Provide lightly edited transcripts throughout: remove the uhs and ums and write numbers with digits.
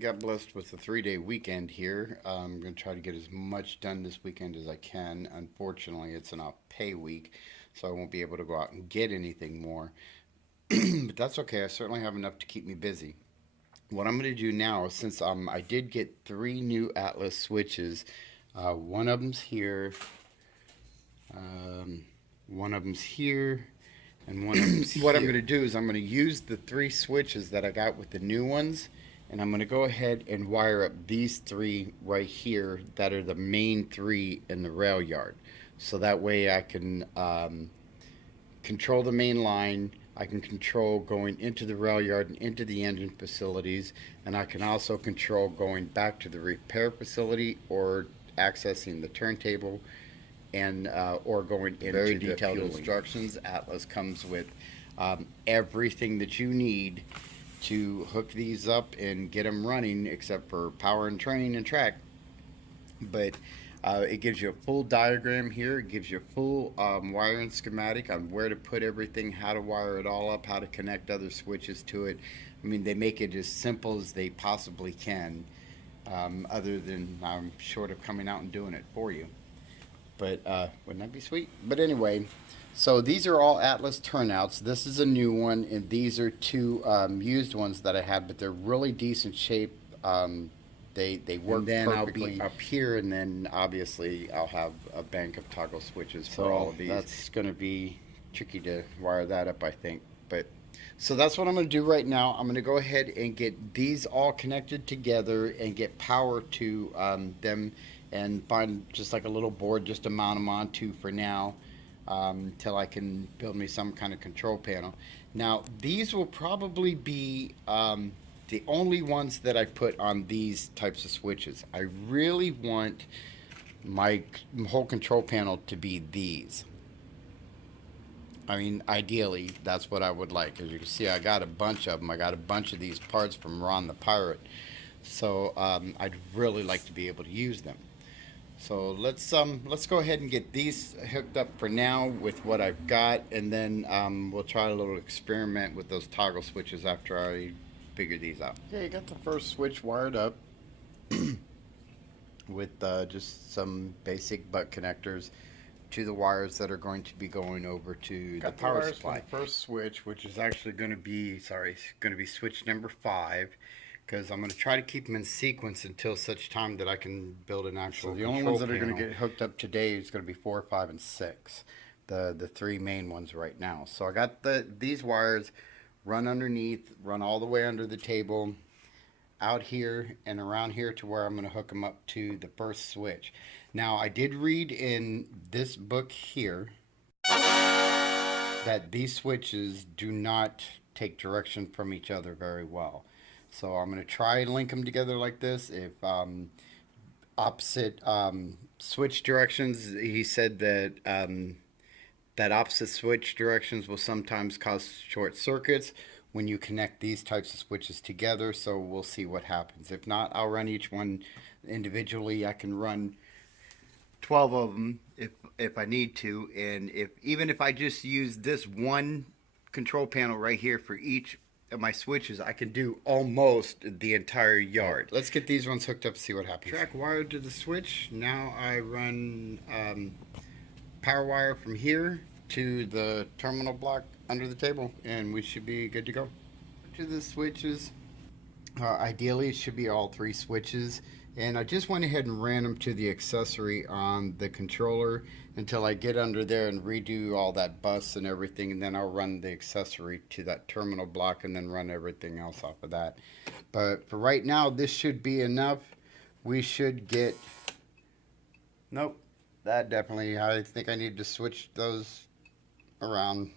got blessed with a 3-day weekend here. I'm going to try to get as much done this weekend as I can. Unfortunately, it's an off pay week, so I won't be able to go out and get anything more. But that's okay. I certainly have enough to keep me busy. What I'm going to do now, since I did get 3 new Atlas switches, one of them's here, um, one of them's here, and one of them's what I'm going to do is I'm going to use the 3 switches that I got with the new ones, and I'm going to go ahead and wire up these 3 right here that are the main 3 in the rail yard. So that way I can control the main line. I can control going into the rail yard and into the engine facilities, and I can also control going back to the repair facility or accessing the turntable, and or going into very detailed instructions. Atlas comes with everything that you need to hook these up and get them running, except for power and train and track. But it gives you a full diagram here. It gives you a full wiring schematic on where to put everything, how to wire it all up, how to connect other switches to it. I mean, they make it as simple as they possibly can, other than I'm short of coming out and doing it for you. But wouldn't that be sweet? But anyway, so these are all Atlas turnouts. This is a new one, and these are 2 used ones that I had, but they're really decent shape. They work perfectly. I'll be up here, and then obviously I'll have a bank of toggle switches for all of these. That's going to be tricky to wire that up, I think. But so that's what I'm going to do right now. I'm going to go ahead and get these all connected together and get power to them, and find just like a little board just to mount them onto for now, till I can build me some kind of control panel. Now these will probably be the only ones that I put on these types of switches. I really want my whole control panel to be these. I mean, ideally, that's what I would like. As you can see, I got a bunch of them. I got a bunch of these parts from Ron the Pirate. So I'd really like to be able to use them. So let's go ahead and get these hooked up for now with what I've got, and then we'll try a little experiment with those toggle switches after I figure these out. Okay, got the first switch wired up with just some basic butt connectors to the wires that are going to be going over to the power supply. The first switch, which is actually going to be switch number 5, because I'm going to try to keep them in sequence until such time that I can build an actual. So the only ones that are going to get hooked up today is going to be 4, 5, and 6, the 3 main ones right now. So I got these wires run underneath, run all the way under the table, out here and around here to where I'm going to hook them up to the first switch. Now I did read in this book here that these switches do not take direction from each other very well. So I'm going to try and link them together like this. If opposite switch directions, he said that that opposite switch directions will sometimes cause short circuits when you connect these types of switches together. So we'll see what happens. If not, I'll run each one individually. I can run 12 of them if I need to, and even if I just use this one control panel right here for each of my switches, I can do almost the entire yard. Let's get these ones hooked up and see what happens. Track wired to the switch. Now I run power wire from here to the terminal block under the table, and we should be good to go. To the switches, ideally it should be all 3 switches, and I just went ahead and ran them to the accessory on the controller until I get under there and redo all that bus and everything, and then I'll run the accessory to that terminal block and then run everything else off of that. But for right now, this should be enough. We should get, nope, that definitely, I think I need to switch those around.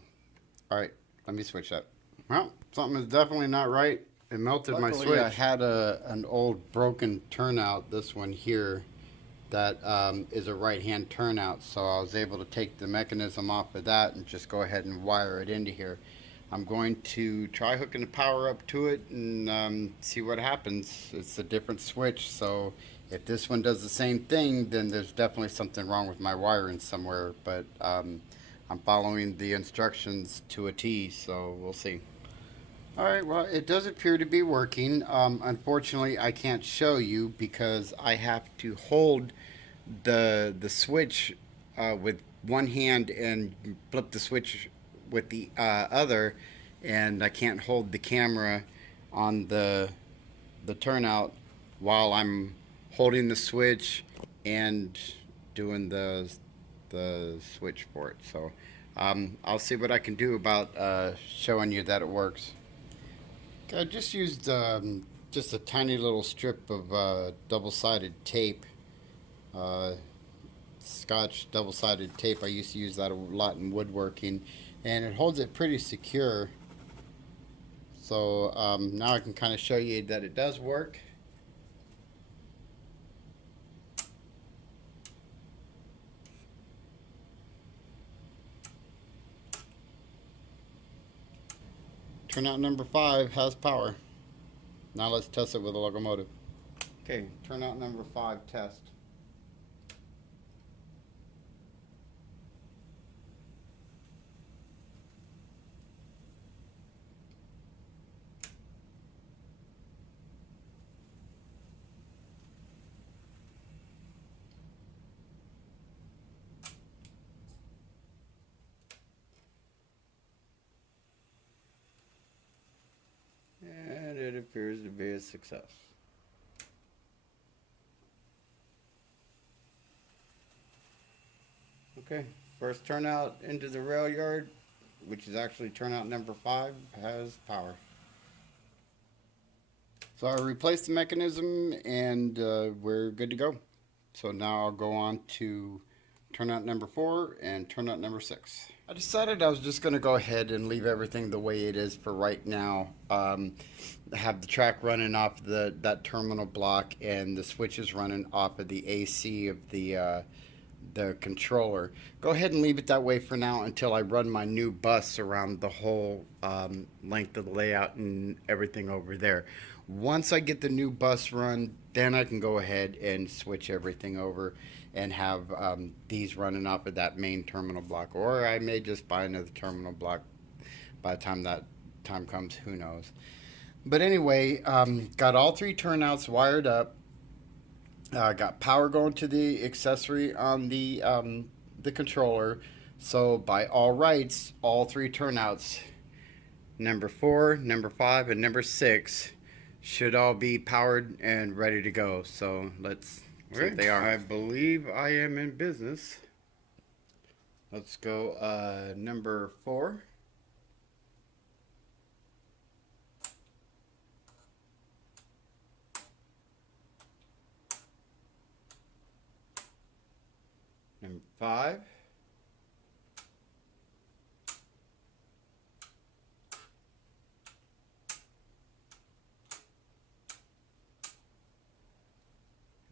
All right, let me switch that. Well, something is definitely not right. It melted my switch. I had an old broken turnout, this one here, that is a right-hand turnout, so I was able to take the mechanism off of that and just go ahead and wire it into here. I'm going to try hooking the power up to it and see what happens. It's a different switch, so if this one does the same thing, then there's definitely something wrong with my wiring somewhere, but I'm following the instructions to a T, so we'll see. All right, well, it does appear to be working. Unfortunately, I can't show you because I have to hold the switch with one hand and flip the switch with the other, and I can't hold the camera on the turnout while I'm holding the switch and doing the switch for it. So I'll see what I can do about showing you that it works. I just used just a tiny little strip of double-sided tape, uh, Scotch double-sided tape. I used to use that a lot in woodworking, and it holds it pretty secure. So now I can kind of show you that it does work. Turnout number 5 has power. Now let's test it with a locomotive. Okay, turnout number 5 test. And it appears to be a success. Okay, first turnout into the rail yard, which is actually turnout number 5, has power. So I replaced the mechanism and we're good to go. So now I'll go on to turnout number 4 and turnout number 6. I decided I was just going to go ahead and leave everything the way it is for right now. Have the track running off that terminal block and the switches running off of the AC of the controller. Go ahead and leave it that way for now until I run my new bus around the whole length of the layout and everything over there. Once I get the new bus run, then I can go ahead and switch everything over and have these running off of that main terminal block. Or I may just buy another terminal block by the time that time comes, who knows. But anyway, got all 3 turnouts wired up. Got power going to the accessory on the controller. So by all rights, all 3 turnouts, number 4, number 5, and number 6, should all be powered and ready to go. So let's see if they are. I believe I am in business. Let's go number 4. Number 5.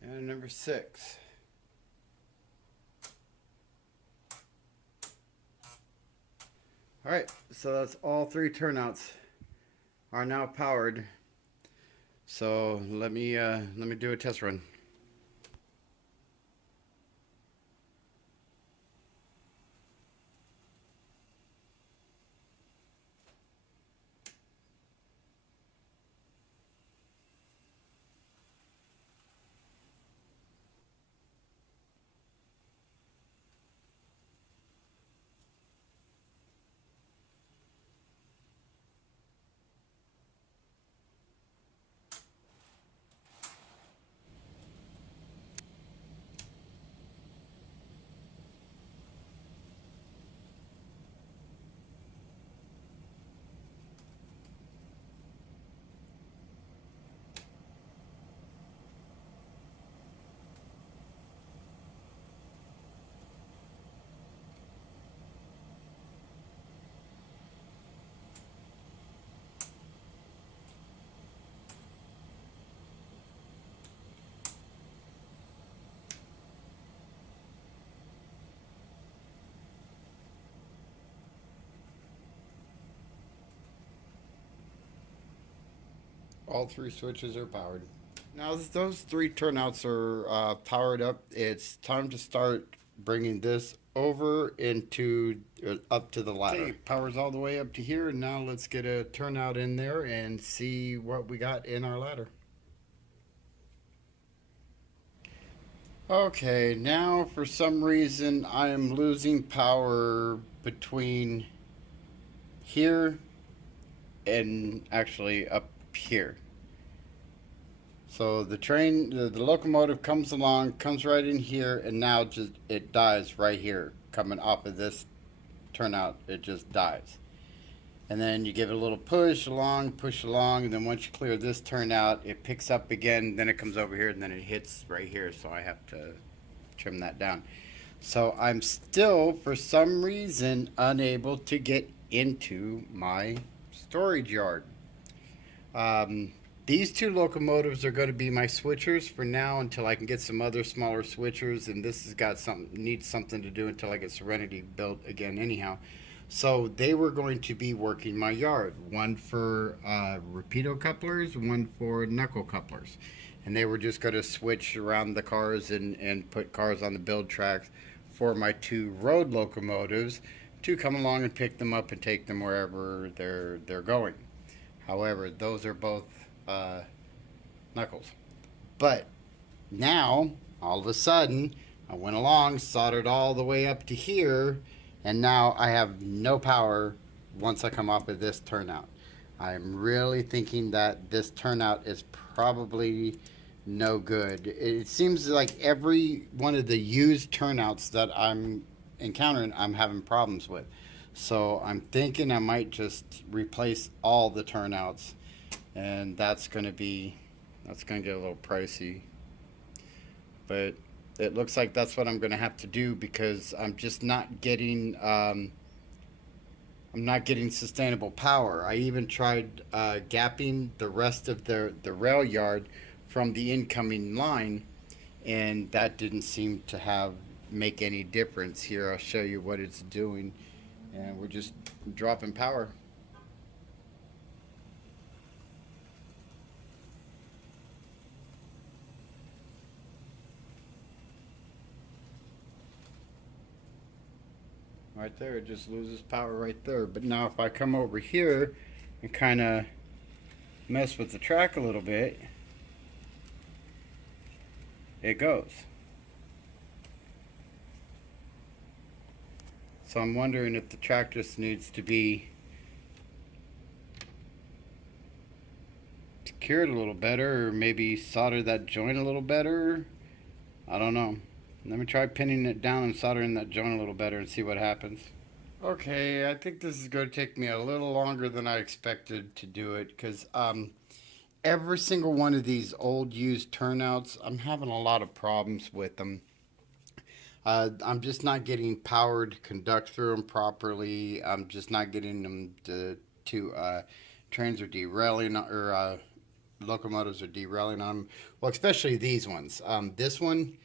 And number 6. All right, so that's all 3 turnouts are now powered. So let me do a test run. All 3 switches are powered. Now those 3 turnouts are powered up. It's time to start bringing this over into up to the ladder. Okay, power's all the way up to here, and now let's get a turnout in there and see what we got in our ladder. Okay, now for some reason I am losing power between here and actually up here. So the train, the locomotive comes along, comes right in here, and now just it dies right here. Coming off of this turnout, it just dies. And then you give it a little push along, and then once you clear this turnout, it picks up again, then it comes over here, and then it hits right here, so I have to trim that down. So I'm still, for some reason, unable to get into my storage yard. These two locomotives are going to be my switchers for now until I can get some other smaller switchers, and this has got needs something to do until I get Serenity built again anyhow. So they were going to be working my yard, one for repeato couplers, one for knuckle couplers, and they were just going to switch around the cars and put cars on the build tracks for my two road locomotives to come along and pick them up and take them wherever they're going. However, those are both knuckles. But now, all of a sudden, I went along, soldered all the way up to here, and now I have no power once I come off of this turnout. I'm really thinking that this turnout is probably no good. It seems like every one of the used turnouts that I'm encountering, I'm having problems with. So I'm thinking I might just replace all the turnouts, and that's going to get a little pricey. But it looks like that's what I'm going to have to do because I'm just not getting sustainable power. I even tried gapping the rest of the rail yard from the incoming line, and that didn't seem to make any difference. Here, I'll show you what it's doing, and we're just dropping power. Right there, it just loses power right there. But now if I come over here and kind of mess with the track a little bit, it goes. So I'm wondering if the track just needs to be secured a little better, or maybe solder that joint a little better. I don't know. Let me try pinning it down and soldering that joint a little better and see what happens. Okay, I think this is going to take me a little longer than I expected to do it because every single one of these old used turnouts, I'm having a lot of problems with them. I'm just not getting power to conduct through them properly. I'm just not getting them to trains are derailing, or locomotives are derailing on them. Well, especially these ones. This one.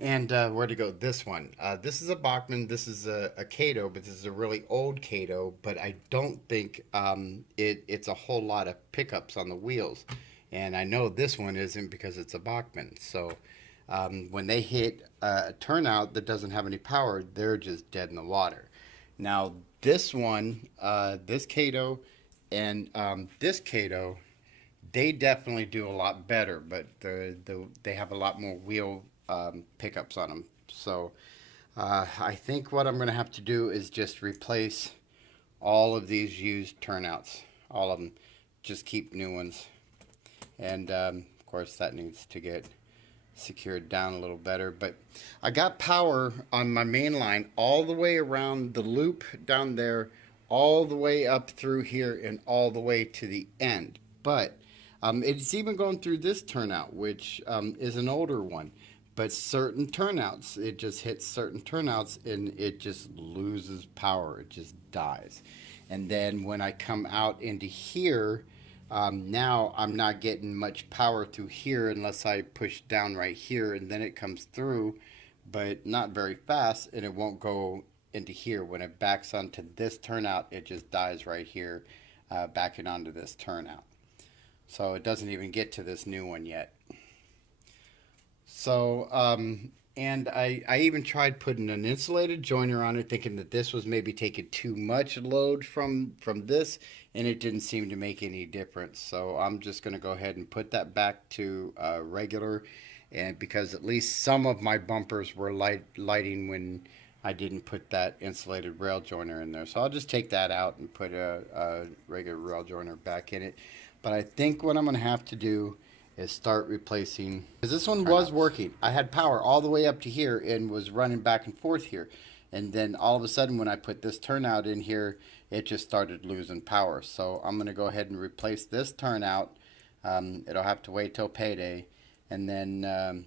And where to go? This one. This is a Bachmann. This is a Kato, but this is a really old Kato. But I don't think it's a whole lot of pickups on the wheels. And I know this one isn't because it's a Bachmann. So when they hit a turnout that doesn't have any power, they're just dead in the water. Now this one, this Kato, and this Kato, they definitely do a lot better. But they have a lot more wheel pickups on them. So I think what I'm going to have to do is just replace all of these used turnouts. All of them. Just keep new ones. And of course that needs to get secured down a little better. But I got power on my main line all the way around the loop down there, all the way up through here, and all the way to the end. But it's even going through this turnout, which is an older one. But certain turnouts, it just hits certain turnouts and it just loses power. It just dies. And then when I come out into here, now I'm not getting much power through here unless I push down right here, and then it comes through, but not very fast, and it won't go into here. When it backs onto this turnout, it just dies right here, backing onto this turnout. So it doesn't even get to this new one yet. So And I even tried putting an insulated joiner on it, thinking that this was maybe taking too much load from this, and it didn't seem to make any difference. So I'm just going to go ahead and put that back to regular, and because at least some of my bumpers were lighting when I didn't put that insulated rail joiner in there. So I'll just take that out and put a regular rail joiner back in it. But I think what I'm going to have to do is start replacing, because this one was working. I had power all the way up to here and was running back and forth here, and then all of a sudden when I put this turnout in here, it just started losing power. So I'm going to go ahead and replace this turnout. It'll have to wait till payday, and then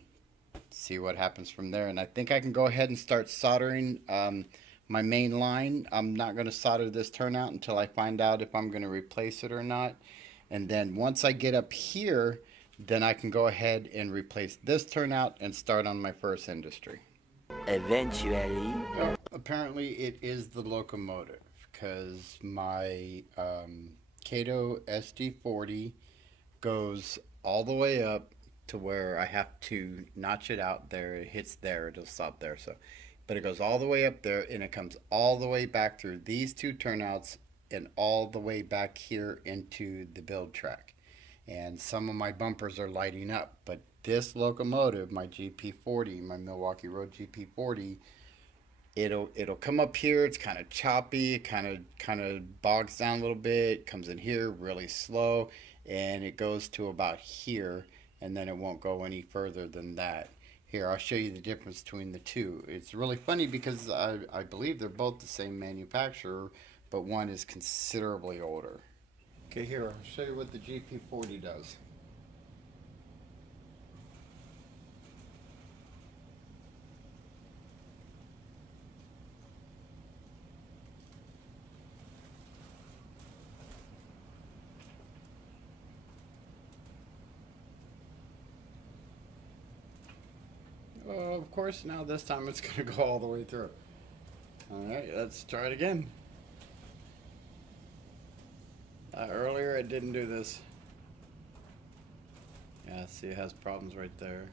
see what happens from there. And I think I can go ahead and start soldering my main line. I'm not going to solder this turnout until I find out if I'm going to replace it or not. And then once I get up here, then I can go ahead and replace this turnout and start on my first industry. Eventually. Apparently it is the locomotive, because my Kato SD40 goes all the way up to where I have to notch it out there. It hits there, it'll stop there. So, but it goes all the way up there, and it comes all the way back through these two turnouts and all the way back here into the build track. And some of my bumpers are lighting up, but this locomotive, my GP40, my Milwaukee Road GP40, it'll come up here. It's kind of choppy, kind of bogs down a little bit, comes in here really slow, and it goes to about here, and then it won't go any further than that. Here, I'll show you the difference between the two. It's really funny because I believe they're both the same manufacturer, but one is considerably older. Okay, here, I'll show you what the GP40 does. Of course, now this time it's going to go all the way through. Alright, let's try it again. Earlier it didn't do this. Yeah, see, it has problems right there.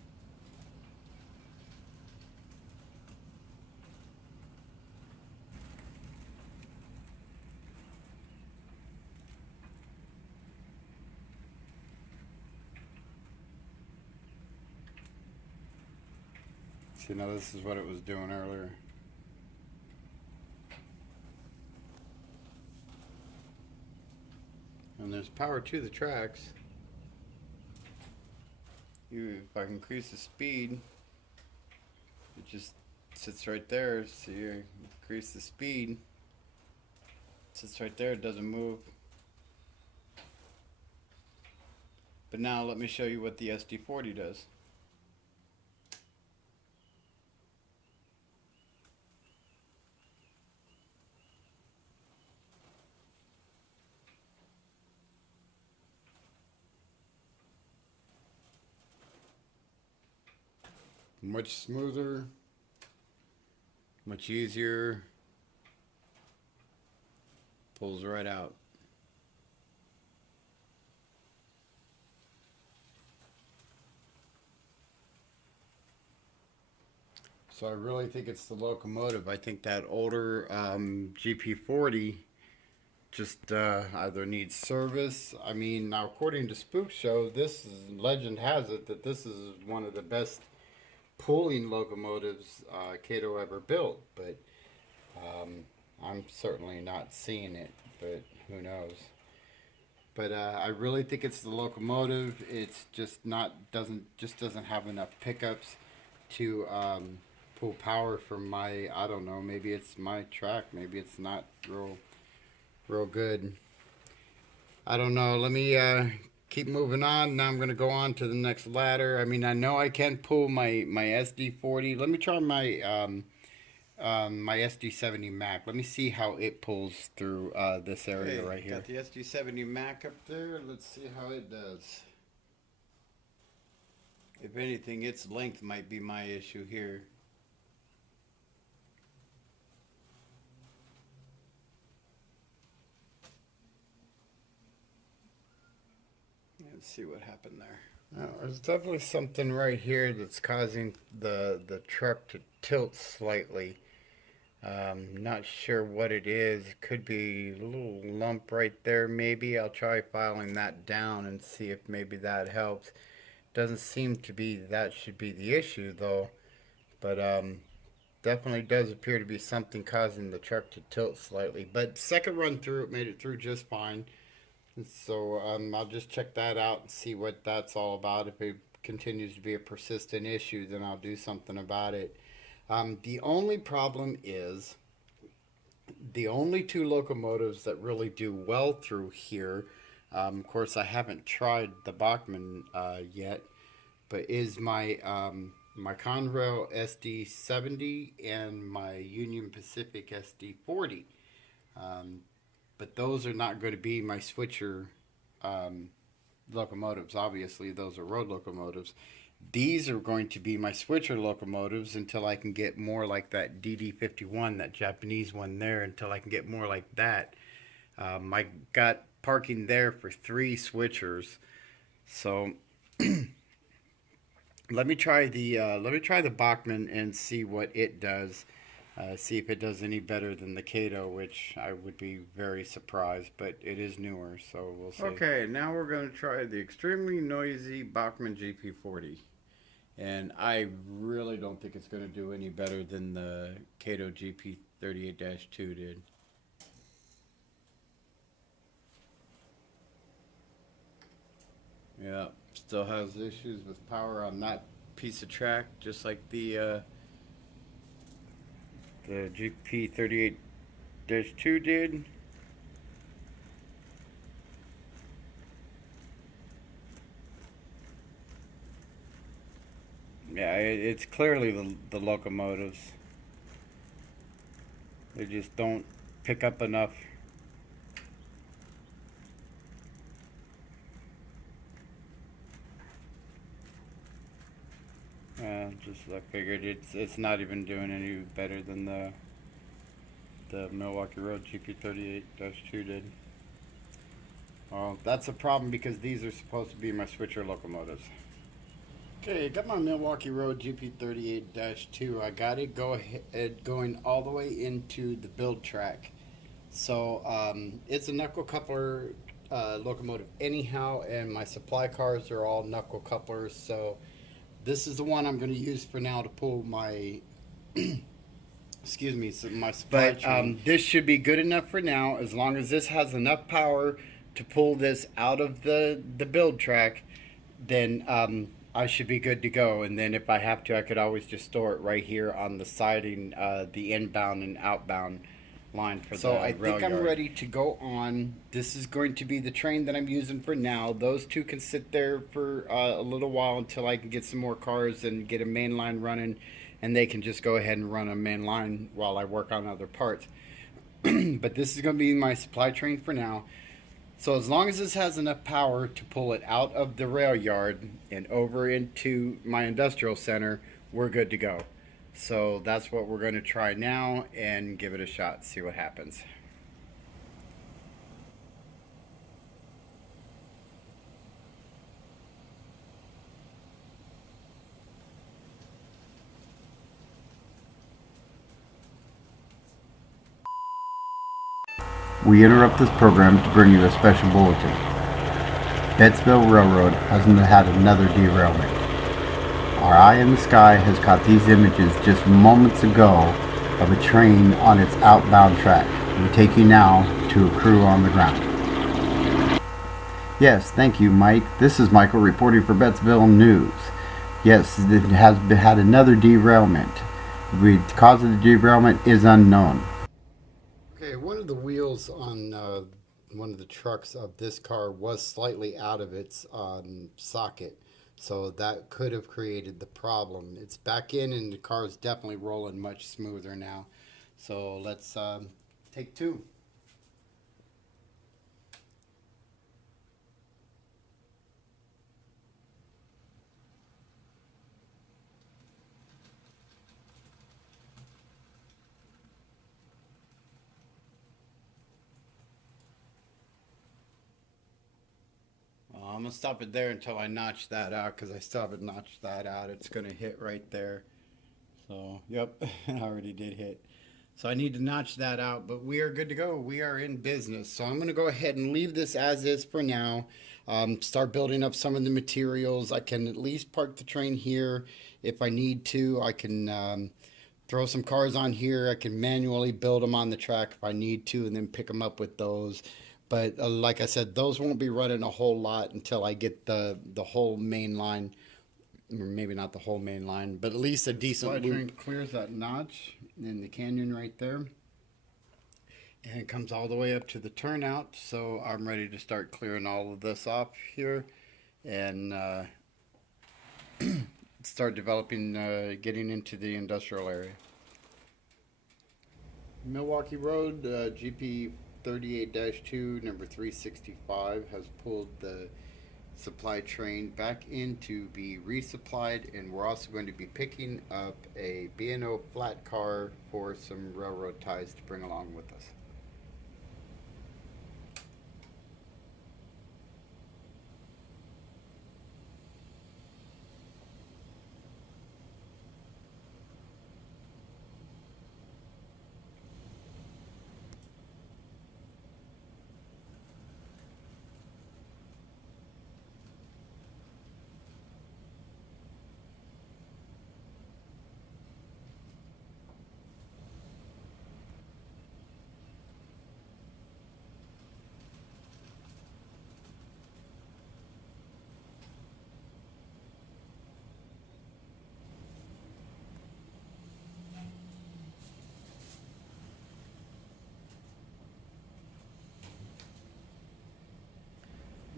See, now this is what it was doing earlier. And there's power to the tracks. If I increase the speed, it just sits right there. So you increase the speed, it sits right there, it doesn't move. But now let me show you what the SD40 does. Much smoother, much easier, pulls right out. So I really think it's the locomotive. I think that older GP40 just either needs service. I mean, now according to Spook Show, legend has it that this is one of the best pulling locomotives Kato ever built, but I'm certainly not seeing it, but who knows. But I really think it's the locomotive. It's just doesn't have enough pickups to pull power from my, I don't know, maybe it's my track, maybe it's not real good. I don't know. Let me keep moving on. Now I'm going to go on to the next ladder. I mean, I know I can pull my SD40. Let me try my my SD70 Mac. Let me see how it pulls through this area right here. Got the SD70 Mac up there. Let's see how it does. If anything, its length might be my issue here. Let's see what happened there. There's definitely something right here that's causing the truck to tilt slightly. Not sure what it is. It could be a little lump right there maybe. I'll try filing that down and see if maybe that helps. Doesn't seem to be that should be the issue though. But definitely does appear to be something causing the truck to tilt slightly. But second run through, it made it through just fine. So I'll just check that out and see what that's all about. If it continues to be a persistent issue, then I'll do something about it. The only problem is the only two locomotives that really do well through here. Of course, I haven't tried the Bachmann yet, but is my Conrail SD70 and my Union Pacific SD40. But those are not going to be my switcher locomotives. Obviously, those are road locomotives. These are going to be my switcher locomotives until I can get more like that DD51, that Japanese one there, until I can get more like that. I got parking there for 3 switchers. So let me try the Bachmann and see what it does. See if it does any better than the Kato, which I would be very surprised, but it is newer, so we'll see. Okay, now we're going to try the extremely noisy Bachmann GP40. And I really don't think it's going to do any better than the Kato GP38-2 did. Yeah, still has issues with power on that piece of track, just like the GP38-2 did. Yeah, it's clearly the locomotives. They just don't pick up enough. Just I figured it's not even doing any better than the Milwaukee Road GP38-2 did. Well, that's a problem because these are supposed to be my switcher locomotives. Okay, got my Milwaukee Road GP38-2. I got it going all the way into the build track. So it's a knuckle coupler locomotive anyhow, and my supply cars are all knuckle couplers. So this is the one I'm going to use for now to pull my excuse me, my supply chain. But this should be good enough for now, as long as this has enough power to pull this out of the build track. Then I should be good to go. And then if I have to, I could always just store it right here on the siding, the inbound and outbound line for the rail yard. So I think I'm ready to go on. This is going to be the train that I'm using for now. Those two can sit there for a little while until I can get some more cars and get a main line running, and they can just go ahead and run a main line while I work on other parts. But this is going to be my supply train for now. So as long as this has enough power to pull it out of the rail yard and over into my industrial center, we're good to go. So that's what we're going to try now and give it a shot, see what happens. We interrupt this program to bring you a special bulletin. Betzville Railroad hasn't had another derailment. Our eye in the sky has caught these images just moments ago of a train on its outbound track. We take you now to a crew on the ground. Yes, thank you, Mike. This is Michael reporting for Betzville News. Yes, it has had another derailment. The cause of the derailment is unknown. Okay, one of the wheels on one of the trucks of this car was slightly out of its socket. So that could have created the problem. It's back in and the car is definitely rolling much smoother now. So let's take 2. I'm gonna stop it there until I notch that out, because I still haven't notched that out. It's gonna hit right there. So, yep, I already did hit. So I need to notch that out, but we are good to go. We are in business. So I'm going to go ahead and leave this as is for now. Start building up some of the materials. I can at least park the train here if I need to. I can throw some cars on here. I can manually build them on the track if I need to, and then pick them up with those. But like I said, those won't be running a whole lot until I get the whole main line, or maybe not the whole main line, but at least a decent loop. Clears that notch in the canyon right there, and it comes all the way up to the turnout. So I'm ready to start clearing all of this off here and start developing, getting into the industrial area. Milwaukee Road, GP 38-2, number 365, has pulled the supply train back in to be resupplied, and we're also going to be picking up a B&O flat car for some railroad ties to bring along with us.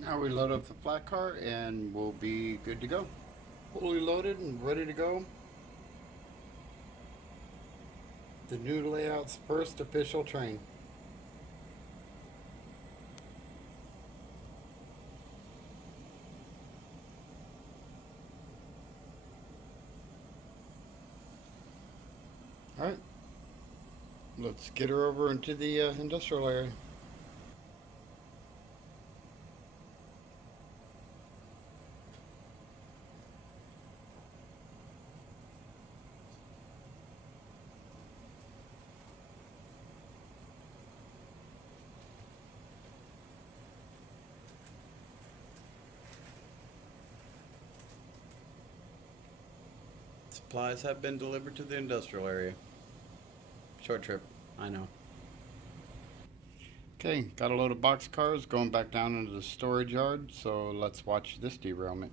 Now we load up the flat car and we'll be good to go. Fully loaded and ready to go. The new layout's first official train. Alright, let's get her over into the industrial area. Supplies have been delivered to the industrial area. Short trip, I know. Okay, got a load of box cars going back down into the storage yard, so let's watch this derailment.